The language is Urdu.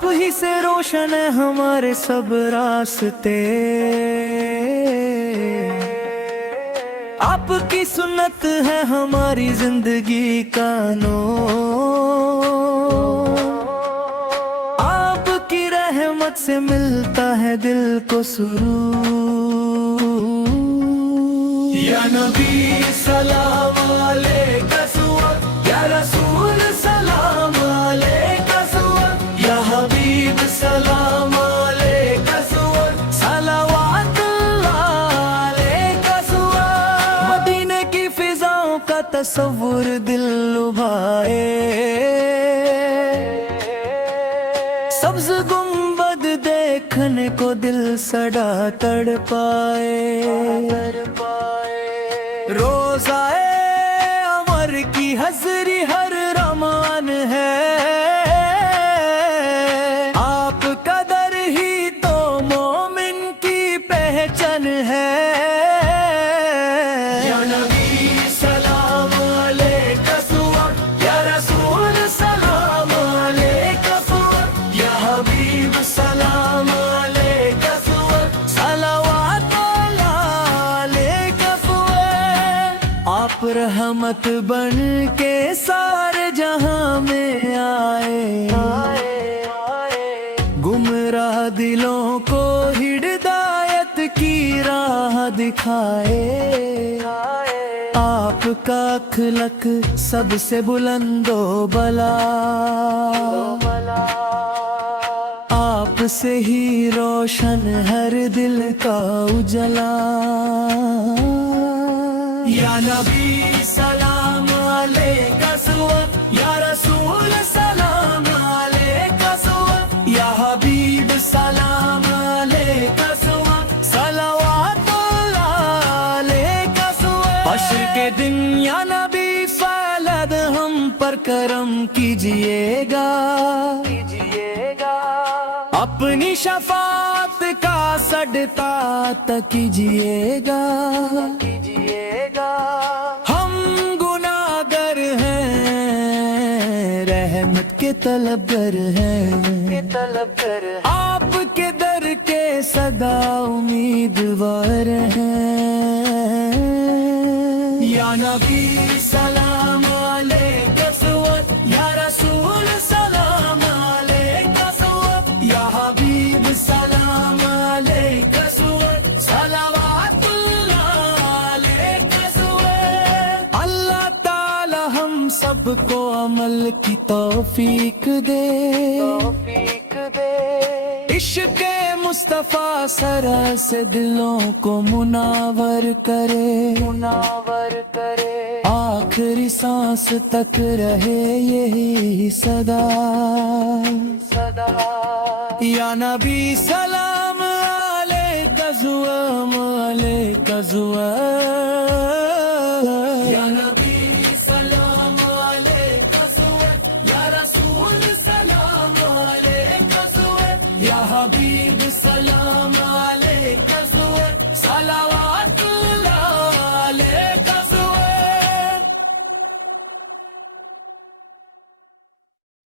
آپ ہی سے روشن ہے ہمارے سب راستے، آپ کی سنت ہے ہماری زندگی کا نور، آپ کی رحمت سے ملتا ہے دل کو سرور۔ یا نبی سلام علیکہ صلوات، یا رسول سلام علیکہ صلوات، یا حبیب سلام علیکہ صلوات، صلوات اللہ علیکہ صلوات۔ مدینے کی فضاؤں کا تصور دل لبھائے، سبز گنبد دیکھنے کو دل سڑا تڑپائے، روزائے عمر کی حضری ہر رمان ہے، آپ کا در ہی تو مومن کی پہچان ہے۔ یا نبی سلام علیکہ صلوات، یا رسول سلام علیکہ صلوات، یا حبیب سلام علیکہ صلوات، صلوات اللہ علیکہ صلوات۔ آپ رحمت بن کے سارے جہاں میں آئے، گمراہ دلوں کو ہدایت کی راہ دکھائے، آپ کا اخلاق سب سے بلند و بلا، آپ سے ہی روشن ہر دل کا اجلا۔ یا نبی سلام علیکہ صلوات، یا رسول سلام علیکہ صلوات، یا حبیب سلام علیکہ صلوات، صلوات اللہ علیکہ صلوات۔ حشر کے دن یا نبی فالد ہم پر کرم کیجئے گا، اپنی شفاعت کا صدقہ کیجئے گا، ہم گناہگار ہیں رحمت کے طلبگر ہیں، آپ کے در کے سدا امیدوار ہیں۔ یا نبی سلام علیکہ صلوات، یا رسول سلام علیکہ صلوات، یا حبیب سلام علیکہ صلوات، صلوات اللہ علیکہ صلوات۔ اللہ تعالی ہم سب کو عمل کی توفیق دے، عشق مصطفیٰ سرا سے دلوں کو منور کرے، آخری سانس تک رہے یہی صدا۔ یا نبی سلام علیکہ زوام علیکہ زوام، یا نبی سلام علیکہ زوام، یا رسول سلام علیکہ زوام، یا حبیب سلام علیکہ زوام، صلوات